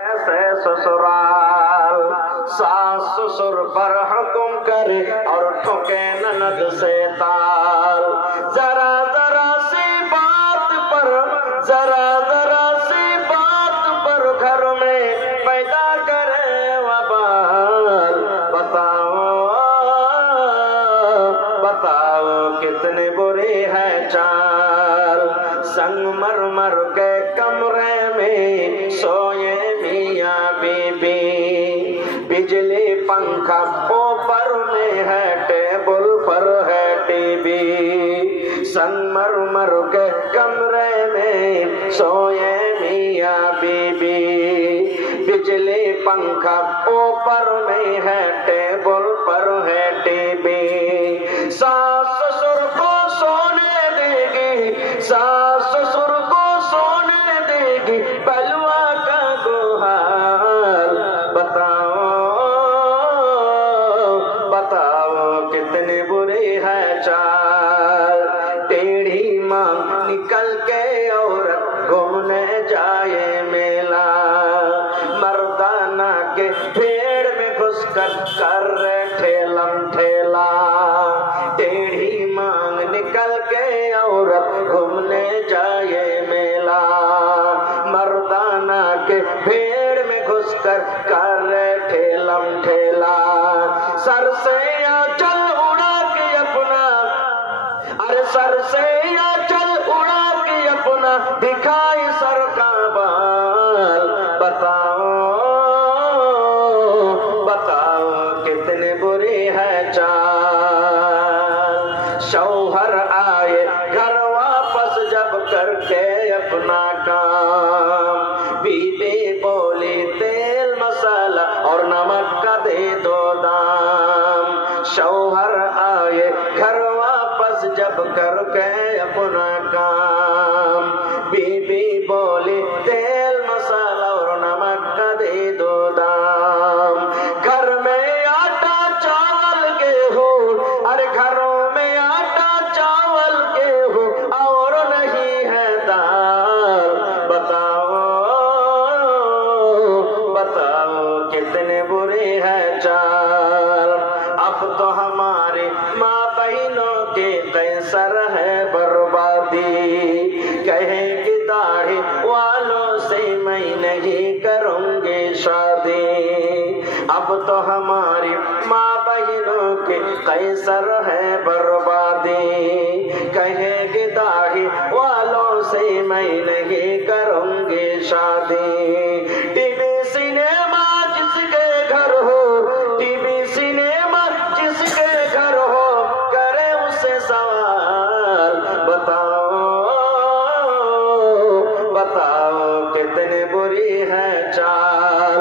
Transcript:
ऐसे ससुराल सास ससुर पर हुक्म करे और ठोके ननद से ताल। जरा जरा सी बात पर, जरा जरा सी बात पर घर में पैदा करे वबाल। बताओ बताओ कितने बुरे है चाल। संगमरमर के कमरे में सोए मियां बीबी, बिजली पंखा ऊपर में है, टेबल पर है टीवी। संगमरमर के कमरे में सोए मियां बीबी, बिजली पंखा ऊपर में है, टेबल पर है टीवी। सास ससुर को सोने देगी, सास ससुर को सोने देगी, बलवा का गुहार। बताओ बताओ कितने बुरे है चाल। टेढ़ी मांग निकल के औरत घूमने जाए मेला, मर्दाना के भेड़ में घुसकर कर रहे ठेलम ठेला। टेढ़ी मांग निकल के औरत घूमने जाए मेला, मर्दाना के भेड़ में घुसकर कर रहे ठेलम ठेला। सर से आंचल उड़ा के अपना, अरे सर से आंचल उड़ा के अपना दिखाई सर का बाल। बताओ बताओ कितने बुरे है चाल। शौहर आए घर वापस जब करके अपना काम, बीबी बोली तेल मसाला और नमक का दे दो दाम। शौहर आए घर वापस जब करके अपना काम, बीबी बोली तेल मसाला और नमक का दे दो दाम। घर में आटा चावल गेहूं, अरे घरों में आटा चावल गेहूं और नहीं है दाल। बताओ बताओ कितने बुरे है चाल। अब तो हमारे माँ बहनों के कैसर है बर्बादी, कहेंगे दाढ़ी वालों से मैं नहीं करूंगी शादी। अब तो हमारी माँ बहनों के कैसर है बर्बादी, कहेंगे दाढ़ी वालों से मैं नहीं करूंगी शादी। टीवी सिनेमा जिसके घर हो, टीवी सिनेमा जिसके घर हो, करे उससे सवाल। बताओ बताओ कितने बुरी है चाल।